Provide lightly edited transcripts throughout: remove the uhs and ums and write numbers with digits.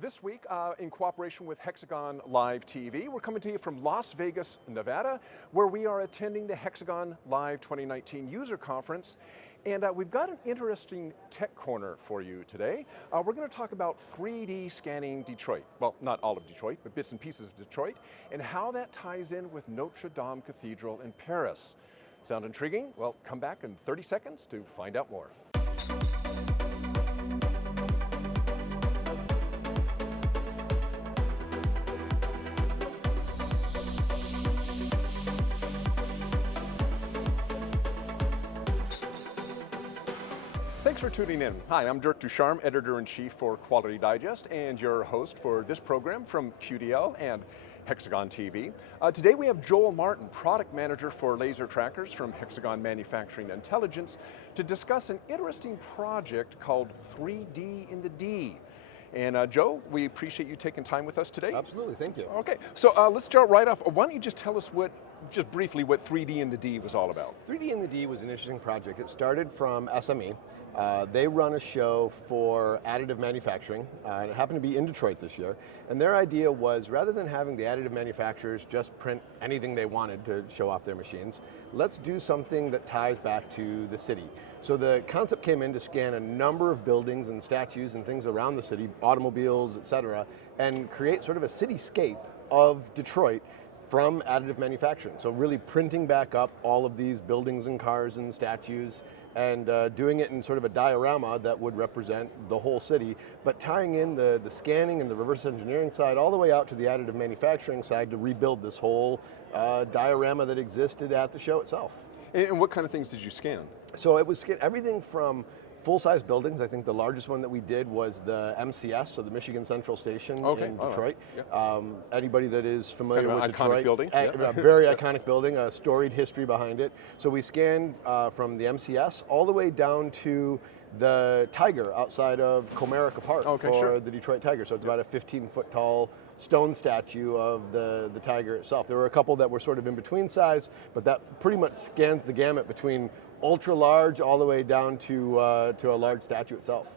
This week, in cooperation with Hexagon Live TV, we're coming to you from Las Vegas, Nevada, where we are attending the Hexagon Live 2019 User Conference. And we've got an interesting tech corner for you today. We're going to talk about 3D scanning Detroit. Well, not all of Detroit, but bits and pieces of Detroit, and how that ties in with Notre Dame Cathedral in Paris. Sound intriguing? Well, come back in 30 seconds to find out more. Thanks for tuning in. Hi, I'm Dirk Ducharme, Editor-in-Chief for Quality Digest and your host for this program from QDL and Hexagon TV. Today we have Joel Martin, Product Manager for Laser Trackers from Hexagon Manufacturing Intelligence, to discuss an interesting project called 3D in the D. And Joe, we appreciate you taking time with us today. Absolutely, thank you. Okay, so let's start right off. Why don't you just tell us just briefly what 3D in the D was all about? 3D in the D was an interesting project. It started from SME. They run a show for additive manufacturing, and it happened to be in Detroit this year. And their idea was, rather than having the additive manufacturers just print anything they wanted to show off their machines, let's do something that ties back to the city. So the concept came in to scan a number of buildings and statues and things around the city, automobiles, et cetera, and create sort of a cityscape of Detroit from additive manufacturing. So really printing back up all of these buildings and cars and statues, and doing it in sort of a diorama that would represent the whole city, but tying in the scanning and the reverse engineering side all the way out to the additive manufacturing side to rebuild this whole diorama that existed at the show itself. And what kind of things did you scan? So it was everything from full-size buildings. I think the largest one that we did was the MCS, so the Michigan Central Station in Detroit. Right. Yeah. Anybody that is familiar with Detroit, iconic building. A very iconic building, a storied history behind it. So we scanned from the MCS all the way down to the tiger outside of Comerica Park for the Detroit Tiger. So it's about a 15-foot tall stone statue of the tiger itself. There were a couple that were sort of in between size, but that pretty much scans the gamut between ultra large all the way down to a large statue itself.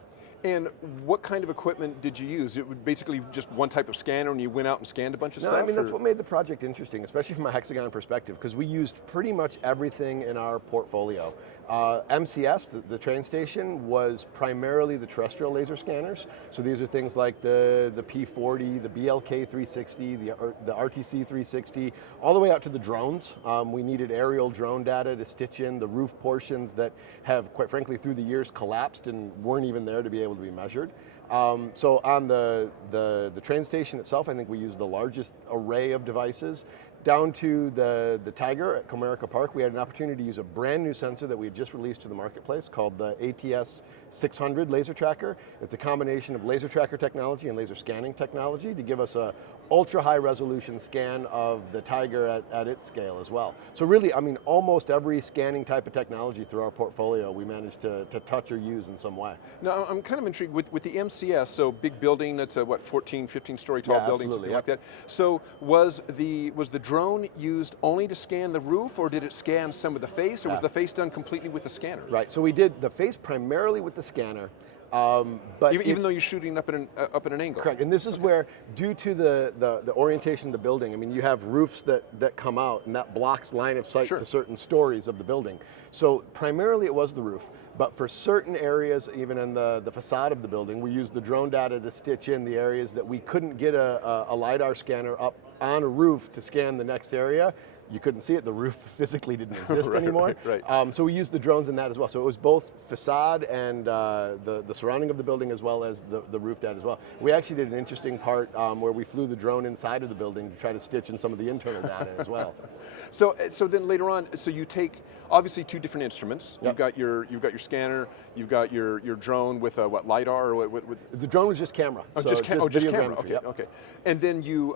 And what kind of equipment did you use? It was basically just one type of scanner and you went out and scanned a bunch of stuff? No, I mean, that's what made the project interesting, especially from a Hexagon perspective, because we used pretty much everything in our portfolio. MCS, the train station, was primarily the terrestrial laser scanners. So these are things like the P40, the BLK 360, the RTC 360, all the way out to the drones. We needed aerial drone data to stitch in the roof portions that have, quite frankly, through the years collapsed and weren't even there to be able to be measured. So on the train station itself, I think we used the largest array of devices. Down to the Tiger at Comerica Park, we had an opportunity to use a brand new sensor that we had just released to the marketplace called the ATS 600 laser tracker. It's a combination of laser tracker technology and laser scanning technology to give us a ultra high resolution scan of the Tiger at its scale as well. So really, I mean, almost every scanning type of technology through our portfolio we managed to touch or use in some way. Now, I'm kind of intrigued with the MCS, so big building, that's a, what, 14, 15 story tall building, something like that. So was the drone used only to scan the roof, or did it scan some of the face, or was the face done completely with the scanner? Right, so we did the face primarily with the scanner. But even though you're shooting up at an angle. Correct, and this is where, due to the orientation of the building, I mean, you have roofs that come out, and that blocks line of sight to certain stories of the building. So primarily it was the roof, but for certain areas, even in the facade of the building, we used the drone data to stitch in the areas that we couldn't get a LiDAR scanner up on a roof to scan the next area. You couldn't see it, the roof physically didn't exist anymore. Right. So we used the drones in that as well. So it was both facade and the surrounding of the building, as well as the roof data as well. We actually did an interesting part where we flew the drone inside of the building to try to stitch in some of the internal data as well. So then later on, so you take obviously two different instruments. You've got your scanner, you've got your drone with what, LiDAR, or what? The drone was just camera. Oh, so just camera. Okay, okay. And then you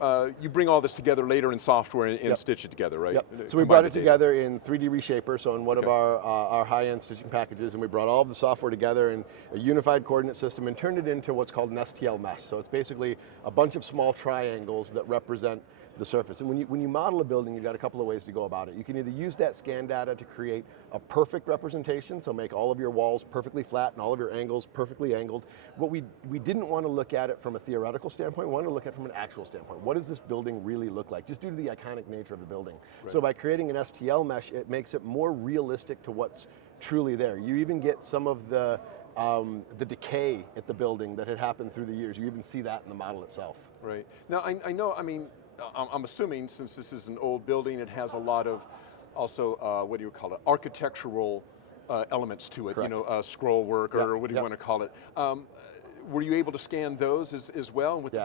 bring all this together later in software and stitch it together, right? Yep. So we brought it together in 3D Reshaper, so in one of our high-end stitching packages, and we brought all of the software together in a unified coordinate system and turned it into what's called an STL mesh. So it's basically a bunch of small triangles that represent the surface. And when you model a building, you've got a couple of ways to go about it. You can either use that scan data to create a perfect representation, so make all of your walls perfectly flat and all of your angles perfectly angled. What we didn't want to look at it from a theoretical standpoint, we wanted to look at it from an actual standpoint. What does this building really look like, just due to the iconic nature of the building. Right. So by creating an STL mesh, it makes it more realistic to what's truly there. You even get some of the decay at the building that had happened through the years. You even see that in the model itself. Right. Now, I know, I mean, I'm assuming since this is an old building, it has a lot of also, what do you call it, architectural elements to it. Correct. You know, scrollwork, or what do you want to call it. Were you able to scan those as well with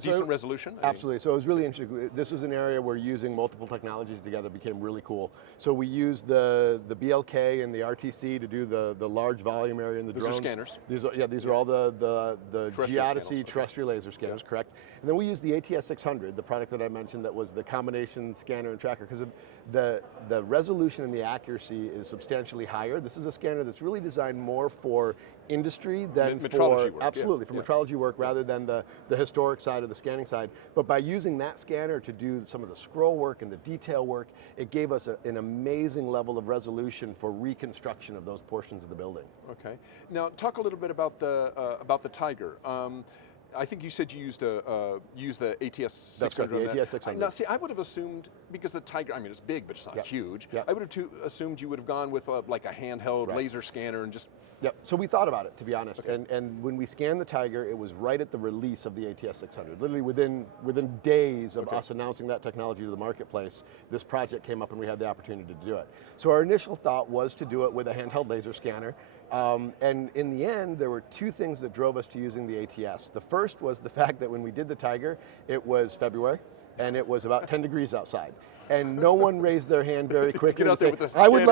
decent resolution? Absolutely, so it was really interesting. This was an area where using multiple technologies together became really cool. So we used the BLK and the RTC to do the large volume area in the drones. These are scanners? These are all the Geodesy terrestrial laser scanners, correct. And then we used the ATS-600, the product that I mentioned that was the combination scanner and tracker, because the resolution and the accuracy is substantially higher. This is a scanner that's really designed more for industry than metrology work. Absolutely, for metrology work rather than the historic side or the scanning side. But by using that scanner to do some of the scroll work and the detail work, it gave us an amazing level of resolution for reconstruction of those portions of the building. Okay. Now talk a little bit about the Tiger. I think you said you used the ATS-600. That's right, the ATS-600. Now see, I would have assumed, because the Tiger, I mean it's big, but it's not huge. I would have assumed you would have gone with like a handheld laser scanner and just... Yep, so we thought about it, to be honest, and when we scanned the Tiger, it was right at the release of the ATS-600. Literally within days of us announcing that technology to the marketplace, this project came up and we had the opportunity to do it. So our initial thought was to do it with a handheld laser scanner, and in the end, there were two things that drove us to using the ATS. The first was the fact that when we did the Tiger, it was February, and it was about 10 degrees outside. And no one raised their hand very quickly to say, I would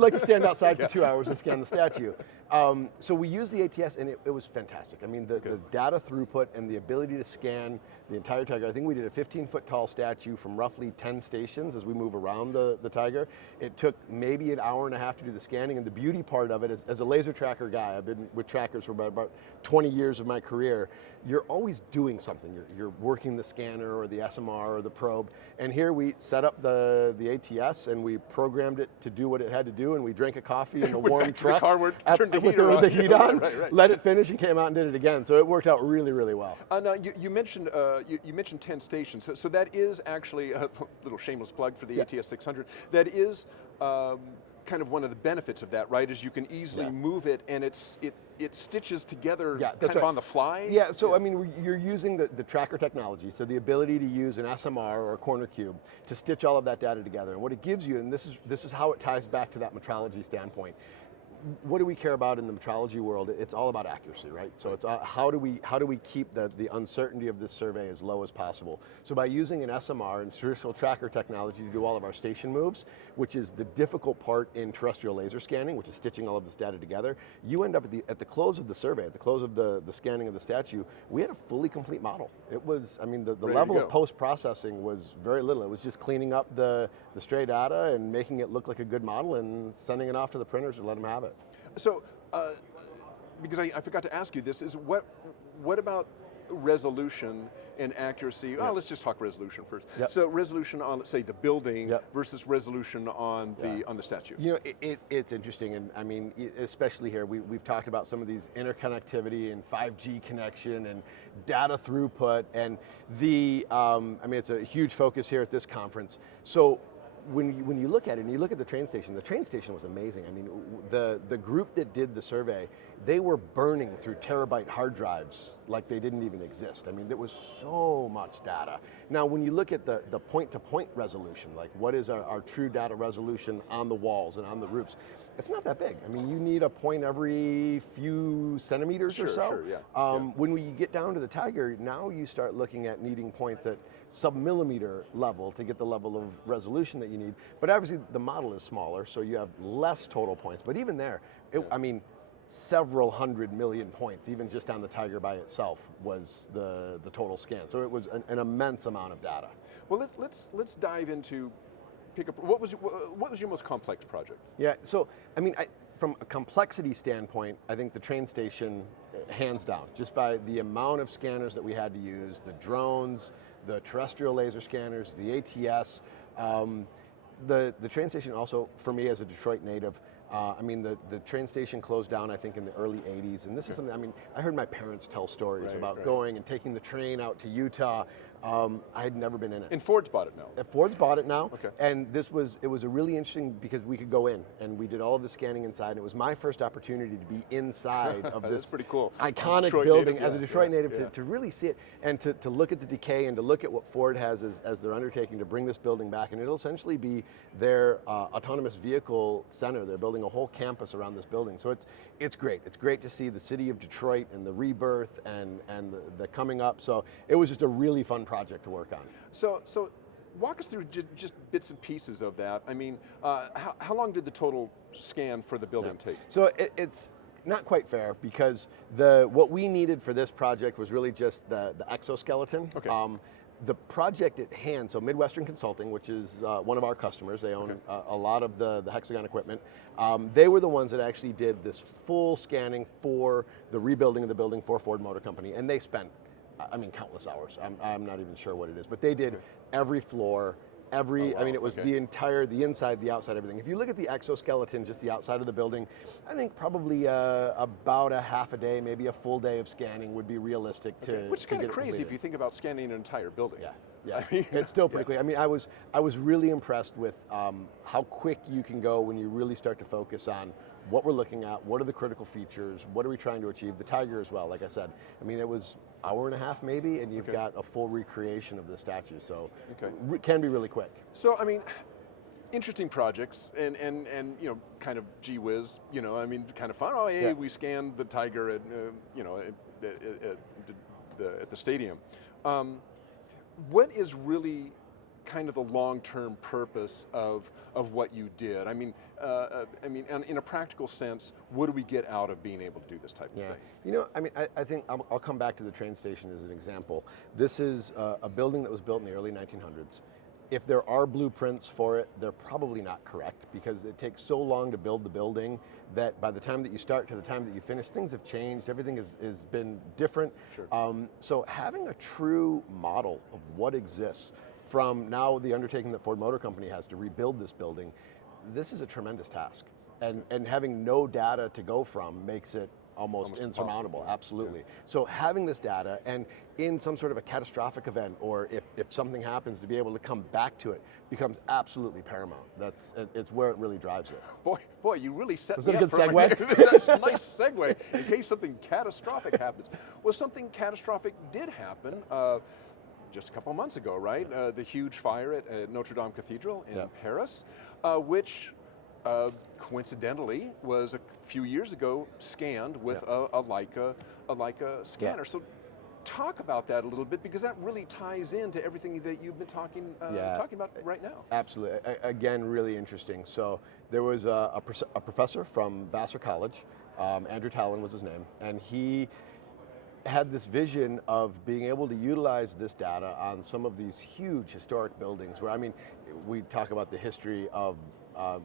like to stand outside for 2 hours and scan the statue. So we used the ATS and it was fantastic. I mean, the data throughput and the ability to scan the entire Tiger. I think we did a 15-foot tall statue from roughly 10 stations as we move around the Tiger. It took maybe an hour and a half to do the scanning, and the beauty part of it is, as a laser tracker guy, I've been with trackers for about 20 years of my career, you're always doing something. You're working the scanner or the SMR or the probe, and here we set up the ATS and we programmed it to do what it had to do, and we drank a coffee in a warm truck. Turned the heat on. Let it finish and came out and did it again. So it worked out really, really well. Now you mentioned you mentioned 10 stations. So that is actually a little shameless plug for the ATS-600. That is kind of one of the benefits of that, right? Is you can easily move it, and it stitches together kind of on the fly. Yeah, so I mean, you're using the tracker technology, so the ability to use an SMR or a corner cube to stitch all of that data together. And what it gives you, and this is how it ties back to that metrology standpoint. What do we care about in the metrology world? It's all about accuracy, right? So it's how do we keep the uncertainty of this survey as low as possible? So by using an SMR and traditional tracker technology to do all of our station moves, which is the difficult part in terrestrial laser scanning, which is stitching all of this data together, you end up at the close of the survey, at the close of the scanning of the statue, we had a fully complete model. It was, I mean, the level of post-processing was very little. It was just cleaning up the stray data and making it look like a good model and sending it off to the printers to let them have it. So, because I forgot to ask you this, is what about resolution and accuracy? Well, let's just talk resolution first. So resolution on, let's say, the building versus resolution on the statue. You know, it's interesting, and I mean, especially here, we've talked about some of these interconnectivity and 5G connection and data throughput, and I mean, it's a huge focus here at this conference. So when you look at it and you look at the train station was amazing. I mean, the group that did the survey, they were burning through terabyte hard drives like they didn't even exist. I mean, there was so much data. Now, when you look at the point-to-point resolution, like what is our true data resolution on the walls and on the roofs, it's not that big. I mean, you need a point every few centimeters or so. When we get down to the Tiger, now you start looking at needing points at sub-millimeter level to get the level of resolution that you need. But obviously the model is smaller, so you have less total points. But even there, I mean, several 100 million points, even just on the Tiger by itself, was the total scan. So it was an immense amount of data. Well, let's dive into what was your most complex project? Yeah, so I mean, from a complexity standpoint, I think the train station, hands down, just by the amount of scanners that we had to use, the drones, the terrestrial laser scanners, the ATS. The train station also, for me as a Detroit native, I mean, the train station closed down, I think, in the early 80s, and this is something, I mean, I heard my parents tell stories about going and taking the train out to Utah. I had never been in it. And Ford's bought it now. Ford's bought it now, okay. And it was a really interesting, because we could go in, and we did all of the scanning inside, and it was my first opportunity to be inside of this That's pretty cool. iconic Detroit building, native, as a Detroit native, to really see it, and to look at the decay, and to look at what Ford has as their undertaking to bring this building back, and it'll essentially be their autonomous vehicle center. They're building a whole campus around this building, so it's great. It's great to see the city of Detroit and the rebirth and the coming up, so it was just a really fun project to work on. So walk us through just bits and pieces of that. I mean, how long did the total scan for the building take? So it's not quite fair, because what we needed for this project was really just the exoskeleton. Okay. The project at hand, so Midwestern Consulting, which is one of our customers, they own a lot of the Hexagon equipment, they were the ones that actually did this full scanning for the rebuilding of the building for Ford Motor Company, and they spent, I mean, countless hours. I'm not even sure what it is, but they did every floor, I mean, it was the entire, the inside, the outside, everything. If you look at the exoskeleton, just the outside of the building, I think probably about a half a day, maybe a full day of scanning would be realistic to Which is kind of crazy completed. if you think about scanning an entire building. Yeah, it's still pretty quick. I mean, I was really impressed with how quick you can go when you really start to focus on what we're looking at, what are the critical features, what are we trying to achieve. The Tiger as well, like I said. I mean, it was an hour and a half maybe, and you've got a full recreation of the statue, so it can be really quick. So, I mean, interesting projects, and you know, kind of gee whiz, you know, I mean, kind of fun. Oh, hey, we scanned the Tiger at, you know, at the stadium. What is really kind of the long-term purpose of what you did? I mean, in a practical sense, what do we get out of being able to do this type of thing? You know, I mean, I think I'll come back to the train station as an example. This is a building that was built in the early 1900s. If there are blueprints for it, they're probably not correct, because it takes so long to build the building that by the time that you start to the time that you finish, things have changed, everything has been different. So having a true model of what exists, from now the undertaking that Ford Motor Company has to rebuild this building, this is a tremendous task. And having no data to go from makes it almost insurmountable, absolutely. So having this data, and in some sort of a catastrophic event, or if something happens, to be able to come back to it becomes absolutely paramount. It's where it really drives it. Boy, you really set Was me that a up good for segue? That's a nice segue, in case something catastrophic happens. Well, something catastrophic did happen just a couple of months ago, right? The huge fire at Notre Dame Cathedral in Paris, which coincidentally was a few years ago scanned with a Leica scanner. So talk about that a little bit, because that really ties into everything that you've been talking about right now. Absolutely. Again, really interesting. So there was a professor from Vassar College, Andrew Tallon was his name, and he had this vision of being able to utilize this data on some of these huge historic buildings where, I mean, we talk about the history of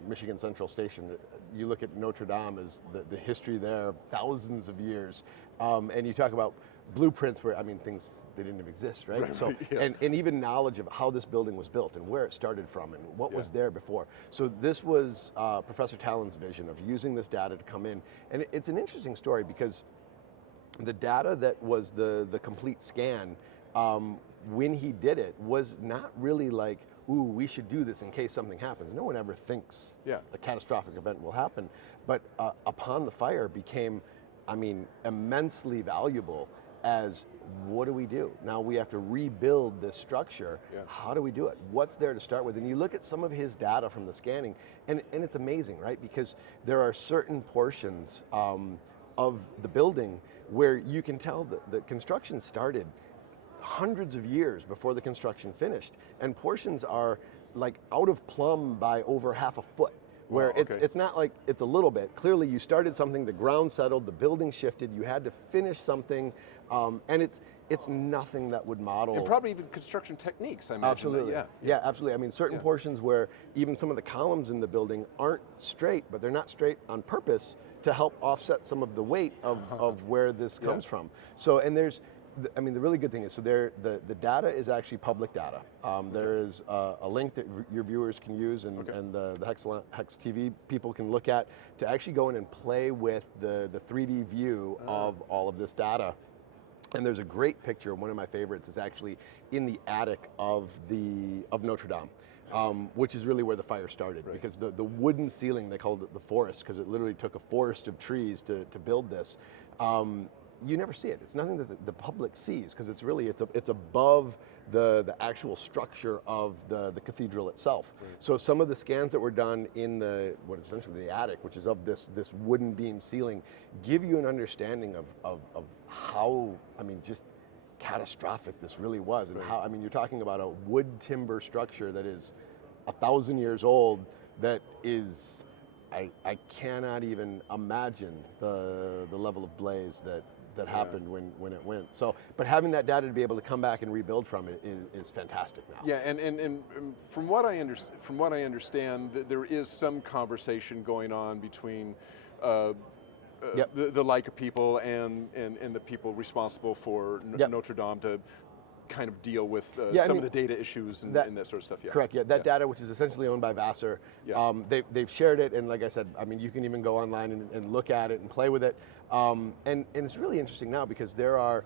Michigan Central Station. You look at Notre Dame as the history there, thousands of years, and you talk about blueprints where, I mean, things, they didn't even exist, right? So, and even knowledge of how this building was built and where it started from and what was there before. So this was Professor Tallon's vision of using this data to come in. And it's an interesting story, because the data that was the complete scan, when he did it, was not really like, ooh, we should do this in case something happens. No one ever thinks a catastrophic event will happen. But upon the fire became, I mean, immensely valuable as, what do we do? Now we have to rebuild this structure. How do we do it? What's there to start with? And you look at some of his data from the scanning, and it's amazing, right? Because there are certain portions of the building where you can tell that the construction started hundreds of years before the construction finished, and portions are like out of plumb by over half a foot, where it's not like it's a little bit. Clearly you started something, the ground settled, the building shifted, you had to finish something, and it's nothing that would model. And probably even construction techniques, I imagine. Absolutely, yeah, absolutely. I mean, certain portions where even some of the columns in the building aren't straight, but they're not straight on purpose to help offset some of the weight of where this comes from. So, and there's I mean, the really good thing is, so the data is actually public data. There is a link that your viewers can use and the Hex TV people can look at to actually go in and play with the 3D view of all of this data. And there's a great picture, one of my favorites is actually in the attic of Notre Dame. Which is really where the fire started, because the wooden ceiling, they called it the forest, because it literally took a forest of trees to build this. You never see it. It's nothing that the public sees, because it's really, it's above the actual structure of the cathedral itself. So some of the scans that were done in what is essentially the attic, which is of this wooden beam ceiling, give you an understanding of how, I mean, just catastrophic this really was, and how, I mean, you're talking about a wood timber structure that is 1,000 years old, that is, I cannot even imagine the level of blaze that happened when it went. So, but having that data to be able to come back and rebuild from it is fantastic now. Yeah, and from what I understand, there is some conversation going on between the Leica people and the people responsible for Notre Dame to kind of deal with some of the data issues and that sort of stuff. Yeah. Correct. Yeah, that data, which is essentially owned by Vassar, they've shared it, and like I said, I mean, you can even go online and look at it and play with it. And it's really interesting now, because there are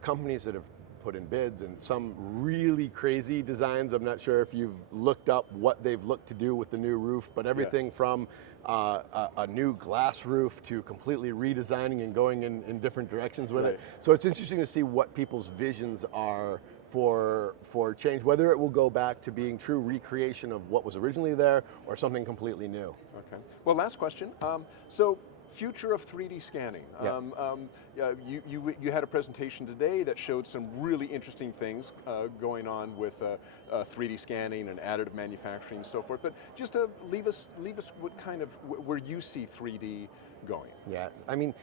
companies that have put in bids, and some really crazy designs. I'm not sure if you've looked up what they've looked to do with the new roof, but everything from a new glass roof to completely redesigning and going in different directions with it. So it's interesting to see what people's visions are for change, whether it will go back to being true recreation of what was originally there, or something completely new. Okay. Well, last question. So, future of 3D scanning. You had a presentation today that showed some really interesting things going on with 3D scanning and additive manufacturing and so forth. But just to leave us what kind of, where you see 3D going. Yeah, I mean,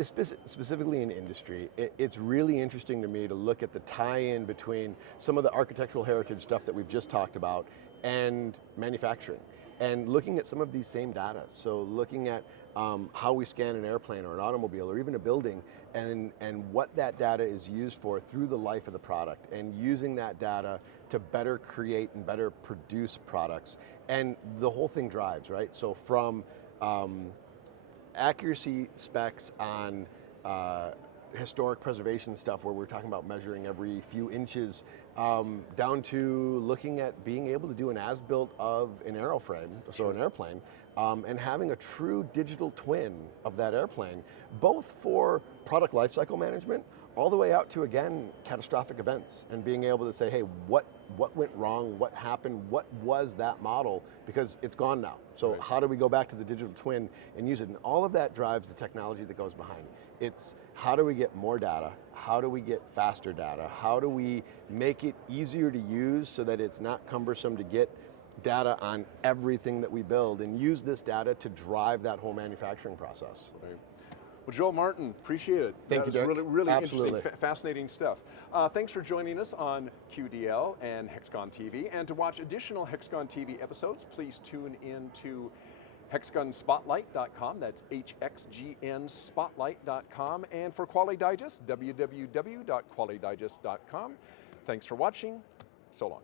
specifically in industry, it's really interesting to me to look at the tie-in between some of the architectural heritage stuff that we've just talked about and manufacturing, and looking at some of these same data. So looking at how we scan an airplane or an automobile or even a building, and what that data is used for through the life of the product, and using that data to better create and better produce products. And the whole thing drives, right? So from accuracy specs on historic preservation stuff, where we're talking about measuring every few inches, down to looking at being able to do an as-built of an aeroframe, so an airplane, and having a true digital twin of that airplane, both for product lifecycle management, all the way out to, again, catastrophic events, and being able to say, hey, what went wrong, what happened, what was that model, because it's gone now. So how do we go back to the digital twin and use it? And all of that drives the technology that goes behind it. It's how do we get more data, how do we get faster data, how do we make it easier to use so that it's not cumbersome to get data on everything that we build, and use this data to drive that whole manufacturing process. Right. Well, Joel Martin, appreciate it. Thank you, Derek. Really interesting, fascinating stuff. Thanks for joining us on QDL and Hexagon TV. And to watch additional Hexagon TV episodes, please tune in to HexagonSpotlight.com. That's HxGNSpotlight.com. And for Quality Digest, www.qualitydigest.com. Thanks for watching. So long.